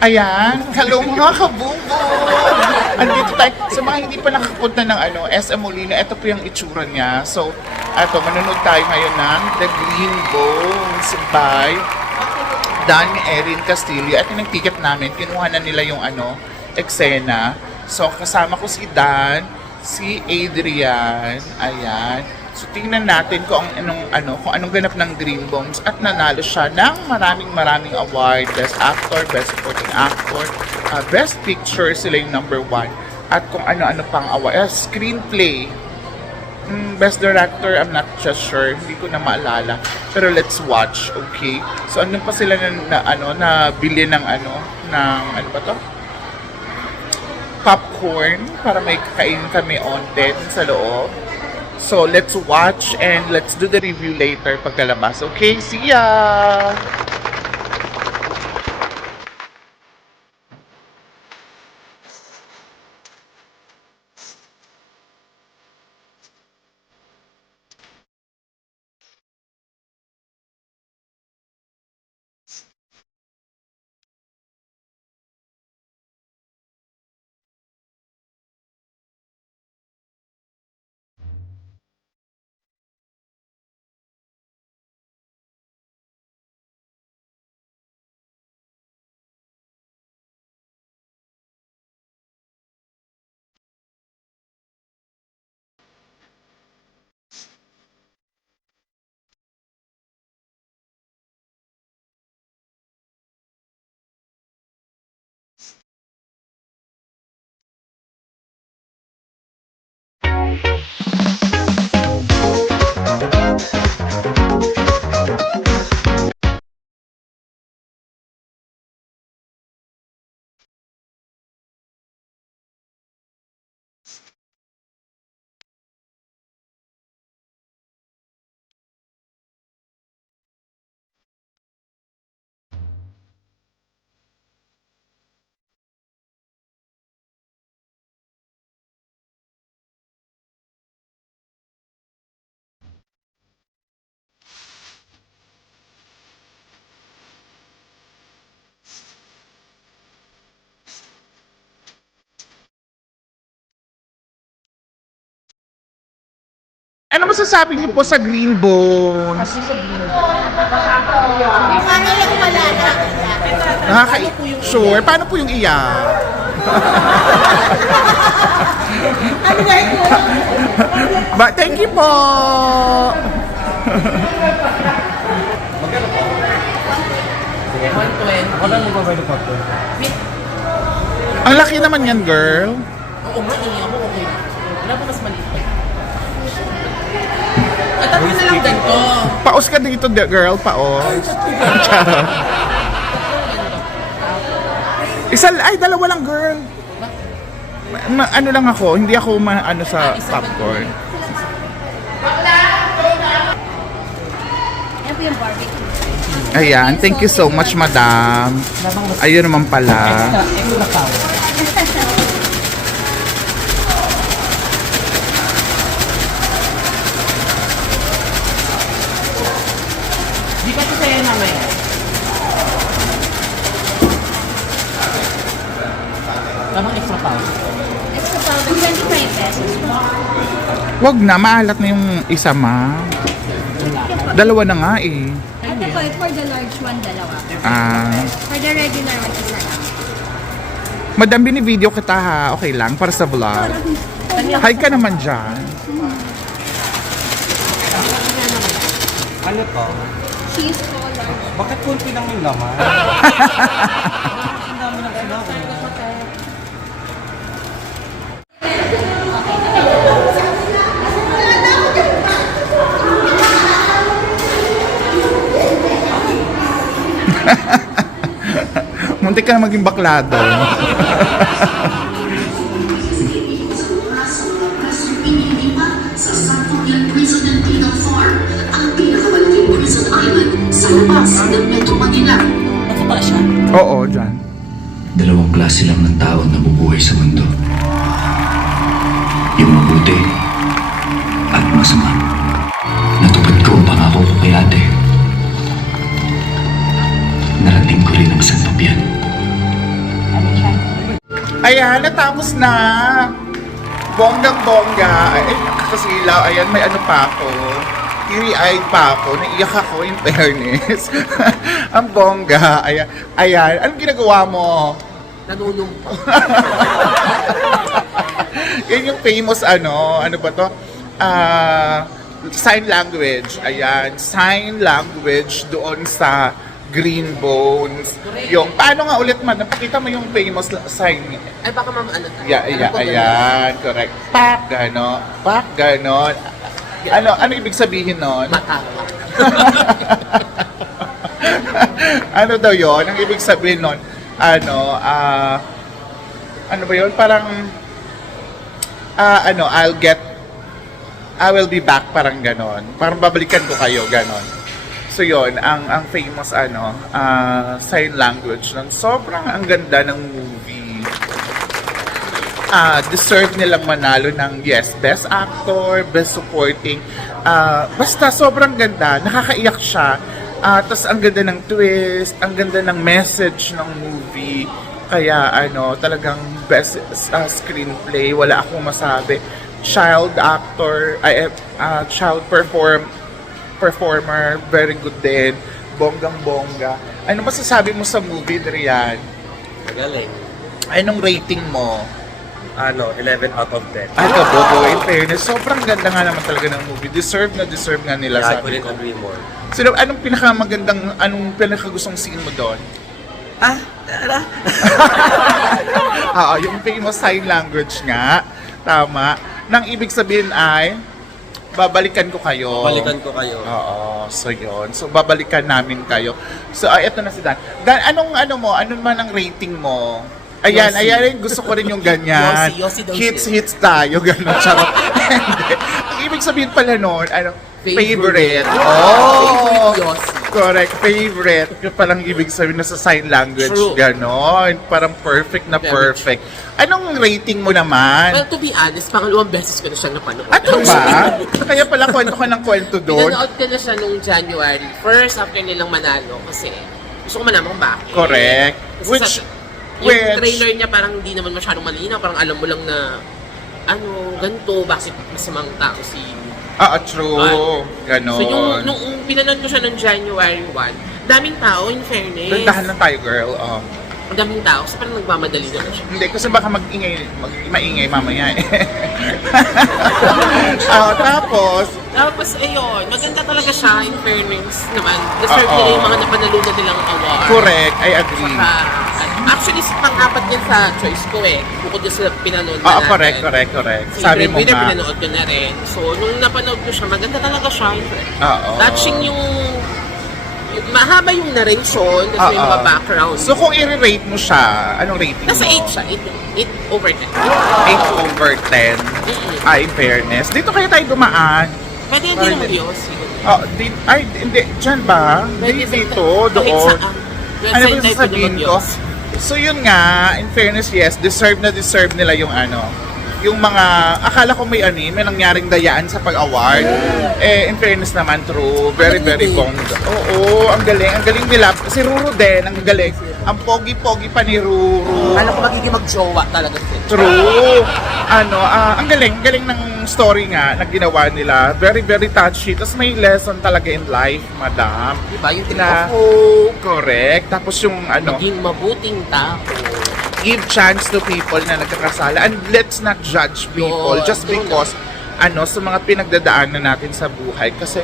Ayan, hello mga kabubo! Andito tayo. Sa mga hindi pa nakapunta ng SM Molino, ito po yung itsura niya. So, manonood tayo ngayon ng The Green Bones by Dan Erin Castillo. At yung ticket namin, kinuha na nila yung eksena. So, kasama ko si Dan, si Adrian, ayan. So, tingnan natin kung anong ganap ng Green Bones at nanalo siya ng maraming award. Best Actor, Best Supporting Actor, Best Picture, sila yung #1. At kung ano-ano pang award. Screenplay, Best Director, I'm not just sure. Hindi ko na maalala. Pero let's watch, okay? So, andun pa sila na bili ng ano ba to? Popcorn para may kakainin kami onten sa loob. So, let's watch and let's do the review later pagkalabas. Okay, see ya! Ano masasabi niyo po sa Green Bones? Paano yung malala? Sure. Paano po yung iyak? Ano ba yung But thank you po! Ang laki naman yan, girl. Oo nga, iiyak mo, okay. Wala pa mas maliit. At tapos na lang ganito. Paos ka dito, girl. Paos. Charot. Dalawa lang, girl. Ano lang ako, hindi ako sa popcorn. Yan po yung barbecue. Ayan, thank you so much, madam. Ayun naman pala. Di ba ito sa'yo naman? Tamang extra powder. Extra powder, 25 pesos. Wag na, maalat na yung isa, ma. Dalawa na nga eh. Ito po, for the large one, dalawa. For the regular one, isa lang. Madam, bini-video kita ha. Okay lang, para sa vlog. Hi ka naman dyan. Ano to? Cheese po, large. Bakit kunti lang yung laman? Ang dami ng sinabi. Muntik ka na maging baklado. Sa Santorian Prison and Penal Farm, ang pinakamalaking prison island sa labas ng Metro Manila. Ito ba siya? Oo, dyan. Dalawang klase lang ng tao na nabubuhay sa mundo. Yung mabuti at masama. Natupad ko ang pangako ko kay ate. Narating ko rin ang San Fabian. Ayan, natapos na. Bonggang-bongga. Ay, nakakasilaw. Ayan, may ano pa ako. Teary-eyed pa ako. Naiyak ako, in fairness. Ang bongga. Ayan. Ayan. Anong ginagawa mo? Nanunumpa. Yan yung famous ano ba to? Sign language. Ayan, sign language doon sa Green Bones. Yung, paano nga ulit man, napakita mo yung famous sign. Ay, baka ma'am, ano tayo? Ayan, correct. Pak, ganon. Ano ibig sabihin nun? Matapa. Ano daw yon? Ang ibig sabihin nun, ano ba yun? Parang, I will be back, parang ganon. Parang babalikan ko kayo, ganon. So yun, ang famous sign language nun. Sobrang ang ganda ng movie. Deserve nilang manalo ng Best Actor, Best Supporting. Basta sobrang ganda, nakakaiyak siya. Tapos ang ganda ng twist, ang ganda ng message ng movie. Kaya talagang best screenplay, wala akong masabi. Child actor, child performer, very good din. Bonggang-bongga. Ano masasabi mo sa movie, Drian? Magaling. Anong rating mo? 11 out of 10. Ay, kabobo, in fairness, sobrang ganda nga naman talaga ng movie. Deserve nga nila, I sabi couldn't ko. agree more. So, anong pinakagustong scene mo doon? Yung famous sign language nga. Tama. Nang ibig sabihin ay, babalikan ko kayo. Balikan ko kayo. Oo, so yun. So, babalikan namin kayo. So, eto na si Dan. Dan, ano man ang rating mo? Ayan, Yossi. ayan, gusto ko rin yung ganyan. Yossi daw Hits tayo, gano'n. Charot. Hindi. Ang ibig sabihin pala nun, favorite. Oh! Favorite Yossi. Correct, favorite. Yung palang ibig sabihin na sa sign language, True. gano'n. Parang perfect na Very perfect. Anong rating mo naman? Well, to be honest, pangalawang beses ko na siyang napanood. Ano ba? Kaya pala kwento ka ng kwento doon. Pinanood ko na siya nung January. First, after nilang manalo. Kasi gusto ko malaman kung bakit. Correct. Kasi yung trailer niya parang hindi naman masyadong malinaw. Parang alam mo lang na ganito, bakit masamang tao si... True. Ganon. So nung pinanood ko siya nung January 1, daming tao, in fairness. Dandahan lang tayo, girl. Ang daming tao, kasi parang nagmamadali naman siya. Hindi, kasi baka maingay mamaya eh. Tapos, Ayun, maganda talaga siya, in fairness naman. Deserve Oo. nila yung mga napanalunan nilang award. correct, I agree. Actually, pang-apat yan sa choice ko eh. Bukod doon sa pinanood na natin. Correct. Si Sabi mo Breadwinner, nga. pinanood ko na rin. So, nung napanood ko siya, maganda talaga siya. Oo. Touching yung mahaba yung narration, kasi may mga background. So kung i-rate mo siya, anong rating Nasa mo? 8 siya, 8 over 10. 8 over 10. In fairness. Dito kaya tayo dumaan. Pwede hindi Parang- naman Diyos. Hindi. Dyan ba? Hindi dito, doon. Ano ba sasabihin ko? So yun nga, in fairness, yes, deserve nila yung yung mga, akala ko may may nangyaring dayaan sa pag-award. In fairness naman, true. Very bongga. Oo, ang galing nila. Si Ruru din, ang galing. Ang pogi-pogi pa ni Ruru. Kala ko magiging mag-jowa talaga siya. True. Ang galing ng story nga na ginawa nila. Very touchy. Tapos may lesson talaga in life, madam. Diba? Yung Na, tinako, correct. Tapos yung maging mabuting tao. give chance to people na nagkakasala. And let's not judge people Yun, just yun because sa mga pinagdadaanan natin sa buhay. Kasi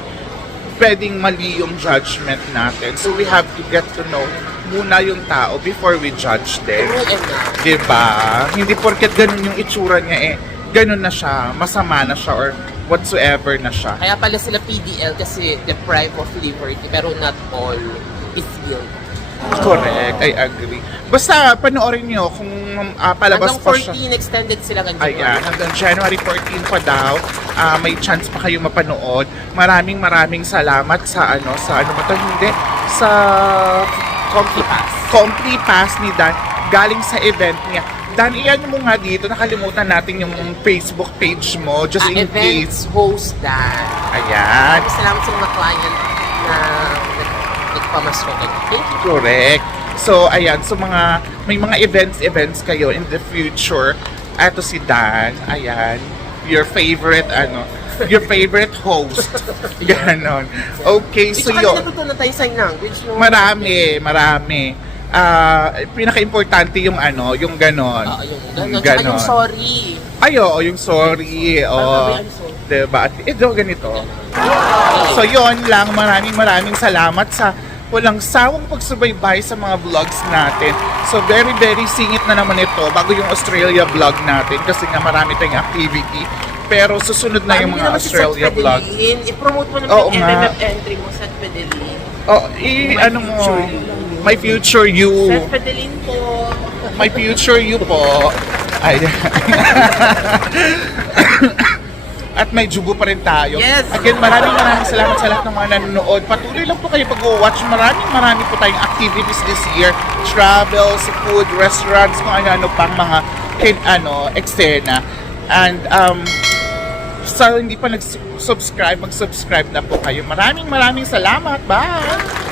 pwedeng mali yung judgment natin. So we have to get to know muna yung tao before we judge them. True enough. Diba? Hindi porket ganun yung itsura niya ganun na siya, masama na siya, or whatsoever na siya. Kaya pala sila PDL kasi deprive of liberty, pero not all is guilty. Correct, I agree. Basta panoorin nyo kung palabas Hanggang pa siya. 14 extended sila ganyan. Ayan, hanggang January 14 pa daw. May chance pa kayo mapanood. Maraming salamat sa sa Complete Pass ni Dan galing sa event niya. Dan, iyan mo nga dito, nakalimutan natin yung Facebook page mo, just in case. Events host Dan. Ayan. Salamat sa mga client na nagpamasko. Thank you. Correct. So, ayan. So, may mga events kayo in the future. Eto si Dan. Ayan. Your favorite host. Ganon. Okay, so Ito yun. kasi natutunan tayo sign language. No? Marami. Pinaka-importante yung yung ganon. Yung gano'n. Tsaka yung sorry. Ay, oo, yung sorry. Oh. I'm sorry. Diba? At ito, ganito. So, yon lang. Maraming salamat sa walang sawang pagsubaybay sa mga vlogs natin. So, very, very singit na naman ito bago yung Australia vlog natin kasi nga marami tayong activity. Pero susunod na yung mga Australia vlog. I-promote mo naman Oo yung nga. MMF entry mo sa Pedelin. Oh, ano mo? My future you. Sa Pedelin po. My future you po. Ay. At may jubo pa rin tayo. Yes. Again, maraming salamat sa lahat ng mga nanonood. Patuloy lang po kayo pag-watch. Marami po tayong activities this year. Travels, food, restaurants, kung ano-ano pang mga eksena. And sa hindi pa nag-subscribe, mag-subscribe na po kayo. Maraming salamat. Bye!